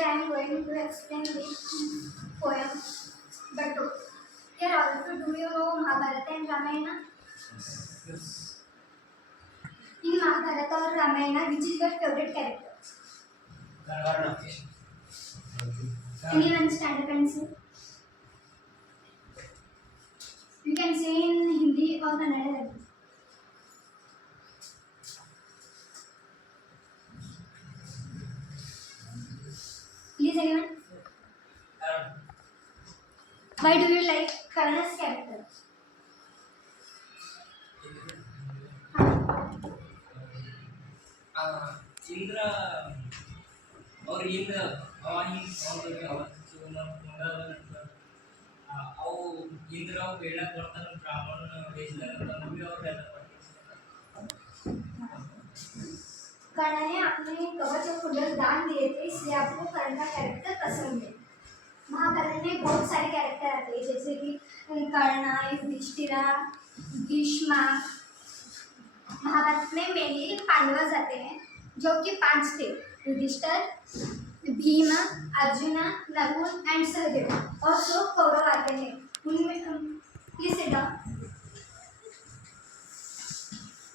Today I am going to explain this poem Battu. Here also, do you know Mahabharata and Ramayana? Yes. In Mahabharata or Ramayana, which is your favorite character? Karna. Anyone stand up and say? You can say in Hindi or Kannada language. Please, anyone? Why do you like Karna's character? Indra और इंद्र अवाही और अवंतु अव इंद्र वेला करता ब्राह्मण वेशला भी और कर्ण ने अपने कवच और कुंडल दान दिए थे, इसलिए आपको कर्ण का कैरेक्टर पसंद है। महाभारत में बहुत सारे कैरेक्टर आते हैं, जैसे कि कर्ण, युधिष्ठिरा, भीष्म। महाभारत में मेनली पांडव आते हैं, जो कि 5 थे: युधिष्ठिर, भीम, अर्जुन, नकुल एंड सहदेव। और 100 कौरव आते हैं, उनमें प्लीज सिट डाउन।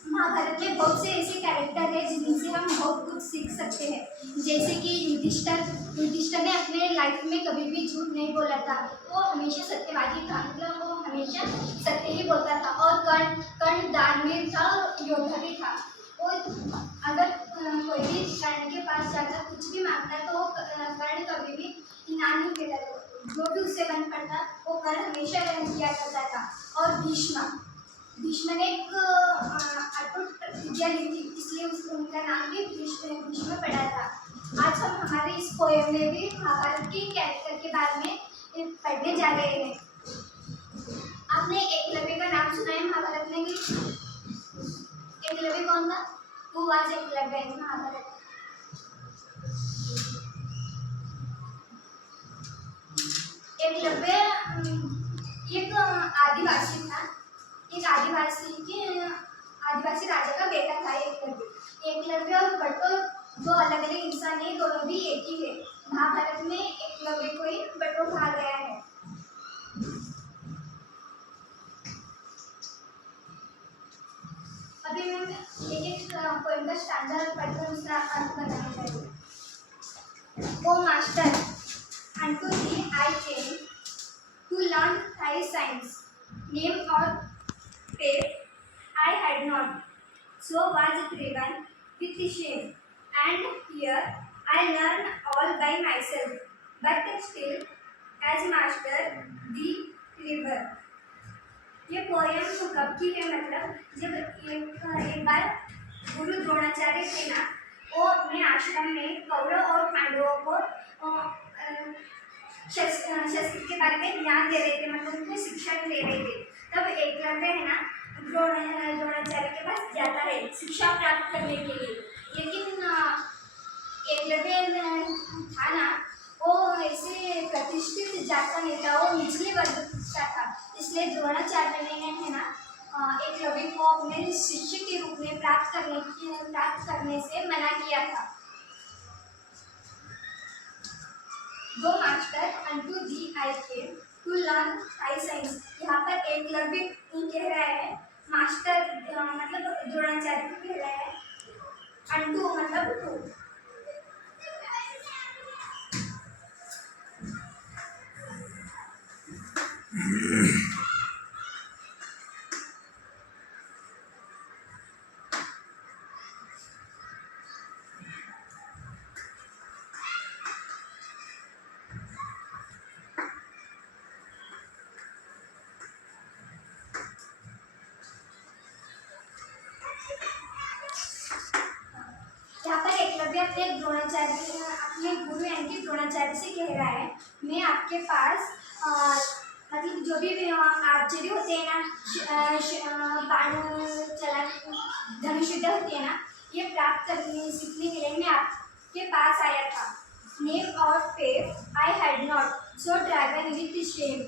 महाभारत में बहुत से ऐसे कैरेक्टर हैं जिनसे हम बहुत कुछ सीख सकते हैं, जैसे कि युधिष्ठिर ने अपने लाइफ में कभी भी झूठ नहीं बोला था। वो हमेशा सत्यवादी था, मतलब वो हमेशा सत्य ही बोलता था। और कर्ण दानवीर था और योद्धा भी था। वो अगर कोई भी कर्ण के पास जाकर कुछ भी मांगता तो कर्ण कभी भी इनाम नहीं देता था। जो भी उससे बन पड़ता वो कर्ण हमेशा किया करता था। और भीष्म ने एक अटूट प्रतिज्ञा ली थी, इसलिए उनका नाम भी भीष्म पड़ा था। आज हम हमारे इस पोएम में भी महाभारत के कैरेक्टर के बारे में पढ़ने जा रहे हैं। आपने एकलव्य का नाम सुना है महाभारत में? एकलव्य कौन था? वो आज एकलव्य है महाभारत। एकलव्य एक आदिवासी था। एक आदिवासी राजा का बेटा था एकलव्य और बट्टो 2 अलग अलग इंसान नहीं, दोनों भी एक ही है। महाभारत में एकलव्य को ही बट्टो कहा गया है। अभी मैं एक पोएम का स्टैंजा पढ़कर उसका अर्थ बताना चाहिए। ओ master, unto thee I came to learn thy science, name or faith I had not, so was driven with shame, and here I learn all by myself, but still as master the river। ये poem तो कब की है? मतलब जब एक बार गुरु द्रोणाचार्य थे ना, वो अपने आश्रम में कौरव और पांडवों को शस्त्र के बारे में ज्ञान दे रहे थे, मतलब उनको शिक्षा दे रहे थे। तब एकलव्य है ना द्रोणाचार्य के पास जाता है शिक्षा प्राप्त करने के लिए। लेकिन एकलव्य था ना, वो ऐसे प्रतिष्ठित जात का नहीं था, वो निचले वर्ग का था। इसलिए द्रोणाचार्य ने है ना एकलव्य को अपने शिष्य के रूप में प्राप्त करने से मना किया था। Go master, unto thee I came to learn thy science। यहाँ पर एकलव्य कह रहा है, मास्टर मतलब द्रोणाचार्य को कह रहा है, unto मतलब टू। यहाँ पर एकलव्य अपने गुरु यानी द्रोणाचार्य से कह रहा है, मैं आपके पास मतलब जो भी आर्चरी होते हैं ना, बाण चलाने, धनुष होती है ना, ये प्राप्त करने सीखने के लिए मैं आपके पास आया था। नेम और faith I had not, so dragon with shame.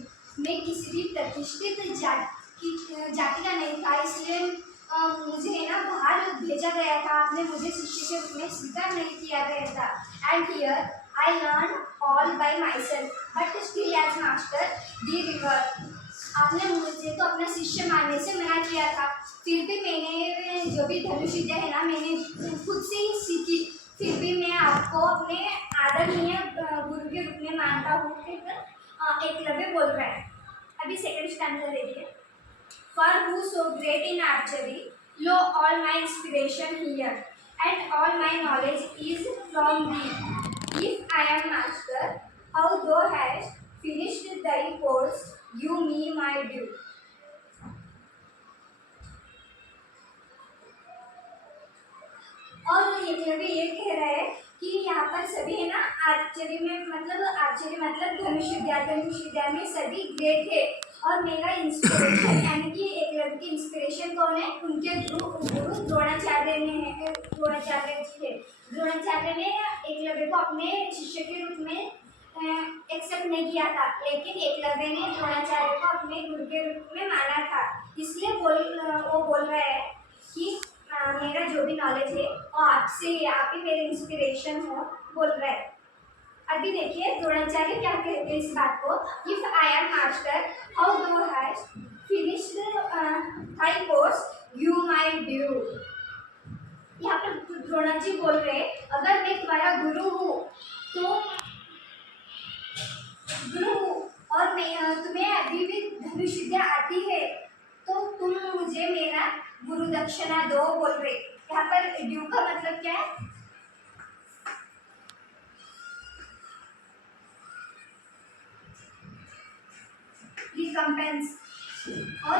मैं किसी भी प्रतिष्ठित जाति का नहीं था, इसलिए मुझे ना बाहर भेजा गया था। आपने मुझे शिष्य के रूप में स्वीकार नहीं किया गया था। And here I learned all by myself, but still as master the river. आपने मुझे तो अपना शिष्य मानने से मना किया था, फिर भी मैंने जो भी धनुष विद्या है ना मैंने खुद से ही सीखी, फिर भी मैं आपको अपने आदरणीय गुरु के रूप में मानता हूँ। एकलव्य बोल रहा है। अभी सेकंड स्टैंडर्ड देखिए। For who so great in archery, lo all my inspiration here, and all my knowledge is from thee. If I am master, how thou hast finished thy course, give me my due. और ये कह रहा है कि यहाँ पर सभी है ना आर्चरी में मतलब धनुष विद्या में सभी ग्रेट है, और मेरा इंस्पिरेशन यानी कि एकलव्य की इंस्पिरेशन कौन है, उनके गुरु द्रोणाचार्य ने द्रोणाचार्य जी है। द्रोणाचार्य ने एकलव्य को अपने शिष्य के रूप में एक्सेप्ट नहीं किया था, लेकिन एकलव्य ने द्रोणाचार्य को अपने गुरु के रूप में माना था। इसलिए वो बोल रहा है कि मेरा जो भी नॉलेज है वो आपसे, आप ही मेरे इंस्पिरेशन हो, बोल रहा है। अभी देखिए द्रोणाचार्य क्या कहते हैं इस बात को। If I am master, how thou has finished thy course, give my due. यहाँ पर द्रोणा जी बोल रहे हैं, अगर मैं तुम्हारा गुरु हूँ और मैं तुम्हें अभी भी धनुष विद्या आती है तो तुम मुझे मेरा गुरु दक्षिणा दो, बोल रहे। यहाँ पर ड्यू का मतलब क्या है? रिकम्पेंस और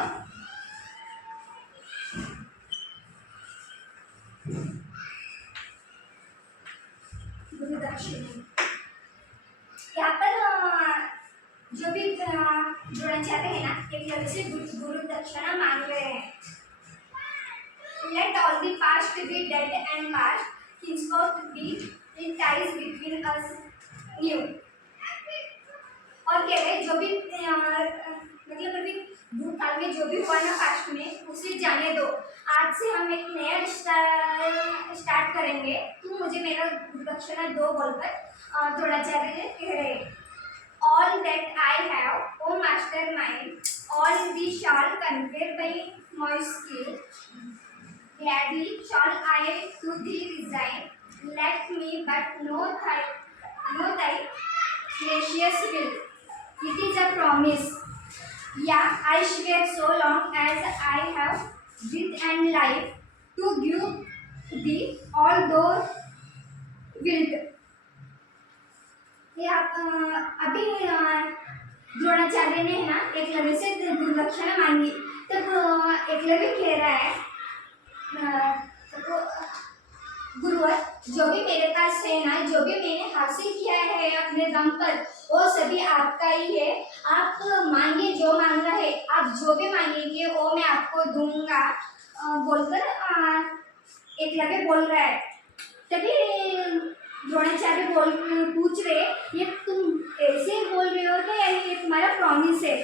गुरु दक्षिणा। यहाँ पर जो भी द्रोणाचार्य है ना एक से गुरु दक्षिणा मांग रहे हैं। Let all the past be dead and past, henceforth be in ties between us new. और कह रहे जो भी मतलब अभी भूतकाल में जो भी हुआ ना पास्ट में उसे जाने दो, आज से हम एक नया रिश्ता स्टार्ट करेंगे, तुम मुझे मेरा दक्षिणा दो, बोलकर द्रोणाचार्य कह रहे। All that I have, O master mine, all these shall confer by my skill. Gladly shall I to thee resign. Let me but know thy gracious will. It is a promise. Yeah, I swear so long as I have breath and life to give thee all thou wilt. अभी द्रोणाचार्य ने ना एकलव्य से गुरुदक्षिणा मांगी, तब एकलव्य कह रहा है गुरुवर, जो भी मेरे पास है ना, जो भी मैंने हासिल किया है अपने दम पर, वो सभी आपका ही है। आप मांगे जो मांगना है, आप जो भी मांगेंगे वो मैं आपको दूंगा, बोलकर एकलव्य बोल रहा है। तभी द्रोणाचार्य पूछ रहे, ये तुम ऐसे बोल रहे हो क्या, यानी ये तुम्हारा प्रॉमिस है?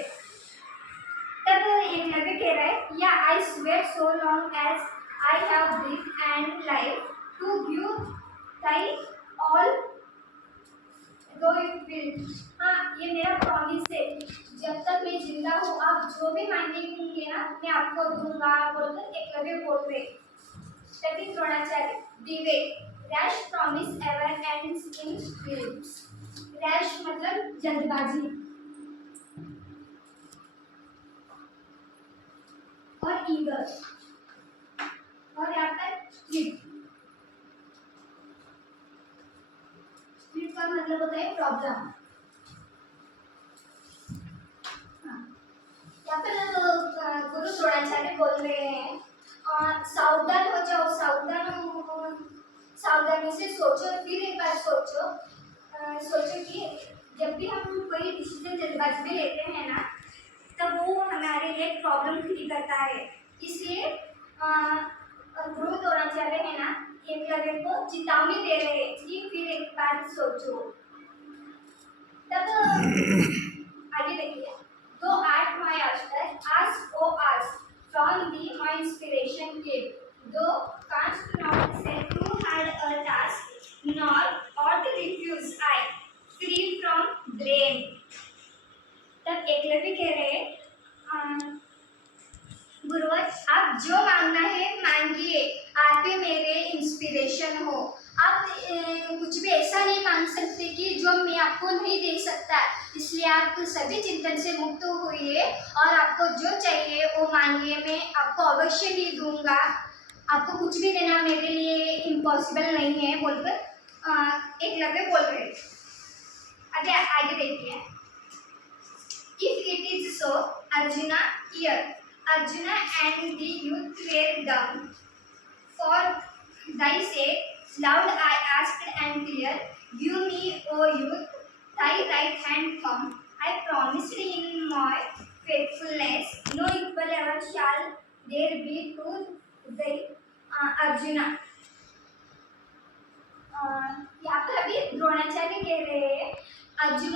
तब एकलव्य कह रहा है, या I swear so long as I have breath and life to give thy all though you will. हाँ, ये मेरा प्रॉमिस है, जब तक मैं जिंदा हूँ आप जो भी मांगेंगे ना मैं आपको दूंगा, बोलकर एकलव्य बोल रहे। तभी Dronacharya, Vivek, rash promise ever ends in dreams. Rash मतलब जल्दबाजी, और ईगर, और यहाँ पर स्ट्रिप। स्ट्रिप का मतलब होता है प्रॉब्लम। यहाँ पर गुरु द्रोणाचार्य बोल रहे हैं, सावधान हो जाओ, सावधानी से सोचो, फिर एक बार सोचो कि जब भी हम कोई डिसीजन जल्दबाजी में लेते हैं ना, तब वो हमारे लिए प्रॉब्लम खड़ी करता है। इसलिए गुरु द्रोणाचार्य है ना एकलव्य को चेतावनी दे रहे हैं कि फिर एक बार सोचो। तब आगे देखिए, thou art my master, ask O ask, from thee my inspiration came. Thou canst not say who had a task, nor ought refuse I free from blame. तब एकलव्य कह रहे गुरुवर आप जो मांगना है मांगिए, आप ही मेरे इंस्पिरेशन हो। आप कुछ भी ऐसा नहीं मांग सकते कि जो मैं आपको नहीं दे सकता, इसलिए आप सभी चिंतन से मुक्त होइए और आपको जो चाहिए वो मांगिए, मैं आपको अवश्य ही दूंगा। आपको कुछ भी देना मेरे लिए इम्पॉसिबल नहीं है बोलकर एकलव्य बोल रहे। आगे आगे देखिए। If it is so, Arjuna, here. Arjuna and the youth were dumb. For thy sake, loud I asked and clear, give me, O youth, thy right hand thumb. I promised in my faithfulness, no equal ever shall there be to thee, Arjuna. यहाँ पर अभी द्रोणाचार्य कह रहे हैं अर्जुन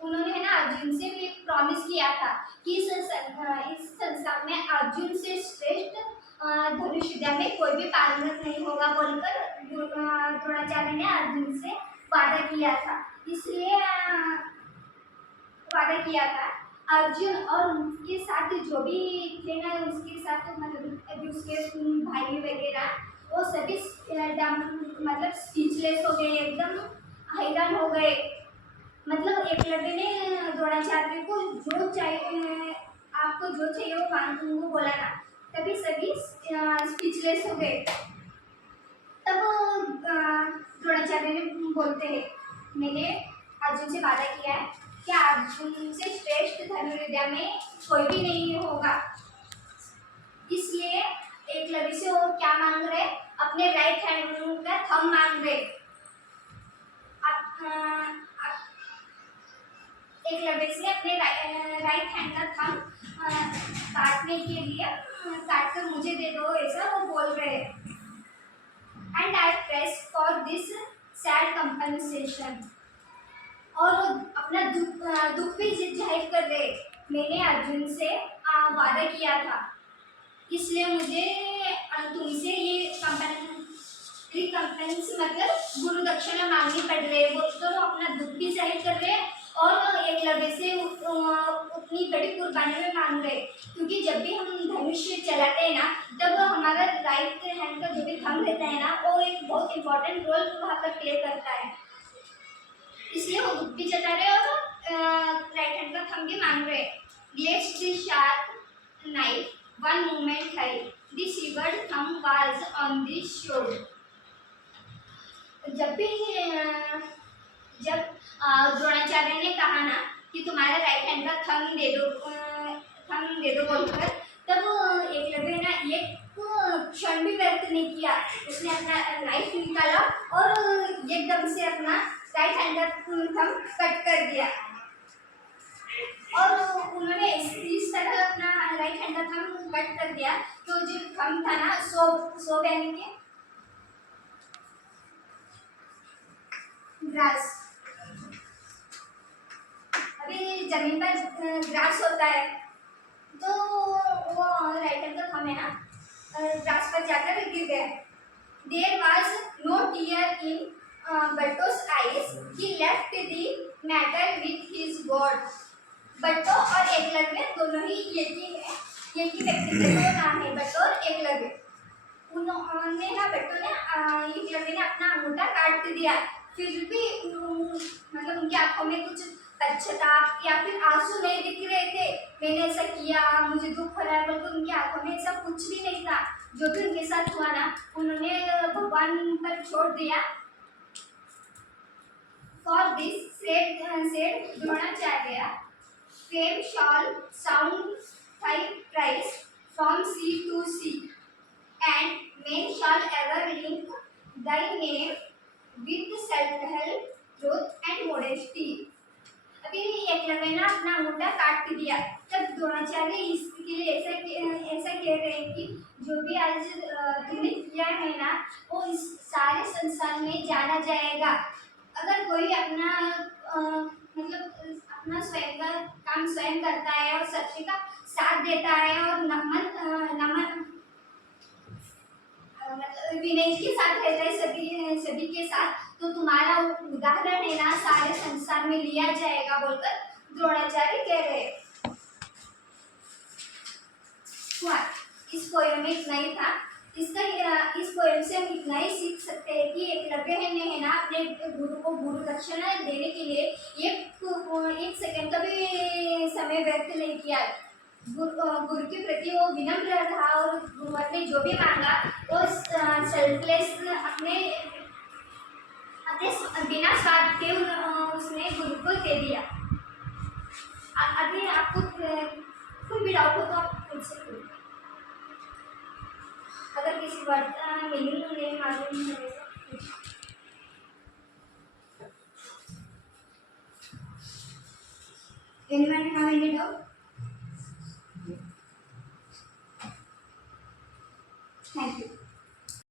उन्होंने है ना अर्जुन से भी प्रॉमिस किया था कि इस संसार में अर्जुन से श्रेष्ठ धनुष विद्या में कोई भी पारंगत नहीं होगा बोलकर द्रोणाचार्य ने अर्जुन से वादा किया था। इसलिए वादा किया था अर्जुन और उनके साथ जो भी थे ना, उसके साथ मतलब उसके भाई वगैरह वो सभी मतलब स्पीचलेस हो गए, एकदम हैरान हो गए। मतलब एकलव्य ने द्रोणाचार्य को जो चाहिए, आपको जो चाहिए वो मांगो, वो बोला ना, तभी सभी स्पीचलेस हो गए। तब द्रोणाचार्य ने बोलते हैं मैंने अर्जुन से वादा किया है कि अर्जुन से श्रेष्ठ धनुर्विद्या में कोई भी नहीं होगा। इसलिए एकलव्य से वो क्या मांग रहे, अपने राइट हैंड का थंब मांग रहे। एकलव्य से अपने राइट हैंड का थंब काटने के लिए काट कर मुझे दे दो, ऐसा वो बोल रहे हैं। And I press for this sad compensation, और वो अपना दुख भी जाहिर कर रहे। मैंने अर्जुन से वादा किया था, इसलिए मुझे तुमसे ये रिकम्पेंस मतलब गुरु दक्षिणा मांगनी पड़ रही है। वो तो अपना दुख भी जाहिर कर रहे हैं और एकलव्य से उतनी बड़ी कुर्बानी में मांग रहे, क्योंकि जब भी हम धनुष चलाते हैं ना, तब हमारा राइट हैंड का जो भी थंब रहता है ना, वो एक बहुत इंपॉर्टेंट रोल वहाँ पर प्ले करता है। इसलिए वो दुख भी जता रहे और राइट हैंड का थंब भी मांग रहे। Let's the sharp knife one moment है, the severed thumb was on the shore. जब द्रोणाचार्य ने कहा ना कि तुम्हारा राइट हैंड का थंब दे दो बोलकर, तब एकलव्य ने एक क्षण भी व्यर्थ नहीं किया। उसने अपना नाइफ निकाला और एकदम से अपना राइट हैंड का थंब कट कर दिया। और उन्होंने इस तरह अपना राइट हैंड का थंब कट कर दिया, तो जो थंब था ना, सो यानी कि ग्रास, अभी जमीन पर ग्रास होता है, तो वो राइट हैंड का थंब है ना, ग्रास पर जाकर गिर गया। There was no tear in Batto's eyes, he left the matter with his God। Batto और एकलव्य दोनों ही एक ही व्यक्ति के दो नाम है, बट्टो और एकलव्य। उन्होंने ना बट्टो ने एकलव्य ने अपना अंगूठा काट दिया, फिर भी मतलब उनकी आंखों में कुछ पश्चाताप या फिर आंसू नहीं दिख रहे थे। मैंने ऐसा किया, मुझे दुख हो रहा है, बल्कि उनकी आंखों में ऐसा कुछ भी नहीं था। जो भी उनके साथ हुआ ना, उन्होंने भगवान पर छोड़ दिया। For this said Dronacharya, fame shall sound thy praise from sea to sea, and men shall ever link thy name with self-help, truth and modesty। अभी एकलव्य ने अपना अंगूठा काट दिया। तब द्रोणाचार्य इसके लिए ऐसा कह रहे हैं कि जो भी आज तुमने किया है ना, वो इस सारे संसार में जाना जाएगा। अगर कोई अपना मतलब अपना स्वयं का काम स्वयं करता है और सत्य का साथ देता है और नमन मतलब विनय के साथ रहता है सभी सभी के साथ, तो तुम्हारा उदाहरण है ना सारे संसार में लिया जाएगा बोलकर द्रोणाचार्य कह रहे हैं। हुआ, इस पोयम में इतना ही था। इस पोयम से हम इतना ही सीख सकते हैं कि एकलव्य ने है ना अपने गुरु को गुरु दक्षिणा देने के लिए एक सेकंड का भी समय व्यर्थ नहीं किया। गुरु के प्रति वो विनम्र रहा और गुरु ने जो भी मांगा वो सेल्फलेस अपने अपने बिना स्वार्थ के उसने गुरु को दे दिया। अभी आपको कोई भी डाउट हो तो आप पूछ सकते हो। अगर किसी वर्ड मीनिंग नहीं मालूम है तो anyone have any doubt?